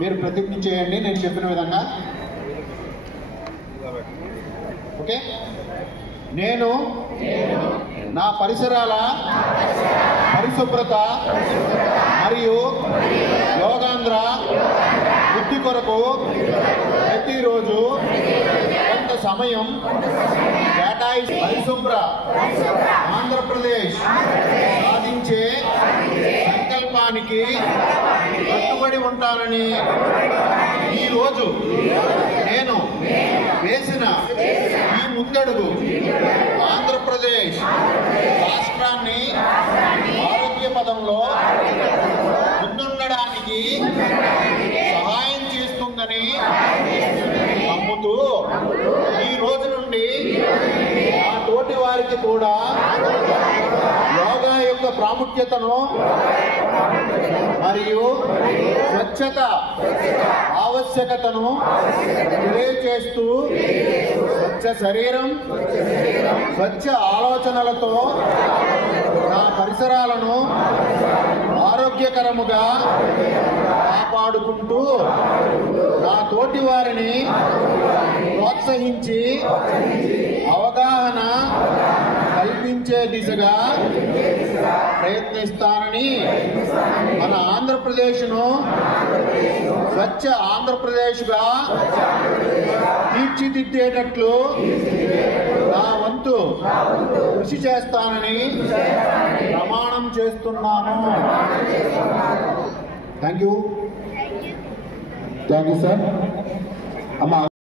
మీరు ప్రతిజ్ఞ చేయండి నేను చెప్పిన విధంగా. ఓకే. నేను నా పరిసరాల పరిశుభ్రత మరియు యోగాంధ్ర వృద్ధి కొరకు ప్రతిరోజు కొంత సమయం కేటాయించి పరిశుభ్ర ఆంధ్రప్రదేశ్ సాధించే సంకల్పానికి కట్టుబడి ఉంటానని ఈరోజు నేను వేసిన ఈ ముందడుగు ఆంధ్రప్రదేశ్ రాష్ట్రాన్ని ఆరోగ్య పదంలో ముందుండడానికి సహాయం చేస్తుందని నమ్ముతూ ఈ రోజు నుండి నా తోటి వారికి కూడా యోగా యొక్క ప్రాముఖ్యతను మరియు స్వచ్ఛత ఆవశ్యకతను తెలియజేస్తూ స్వచ్ఛ శరీరం స్వచ్ఛ ఆలోచనలతో నా పరిసరాలను ఆరోగ్యకరముగా కాపాడుకుంటూ నా తోటి వారిని ప్రోత్సహించి అవగాహన కల్పించే దిశగా ప్రయత్నిస్తానని మన ఆంధ్రప్రదేశ్ను స్వచ్ఛ ఆంధ్రప్రదేశ్గా తీర్చిదిద్దేటట్లు నా వంతు కృషి చేస్తానని ప్రమాణం చేస్తున్నాను. Thank you sir. అమ్మా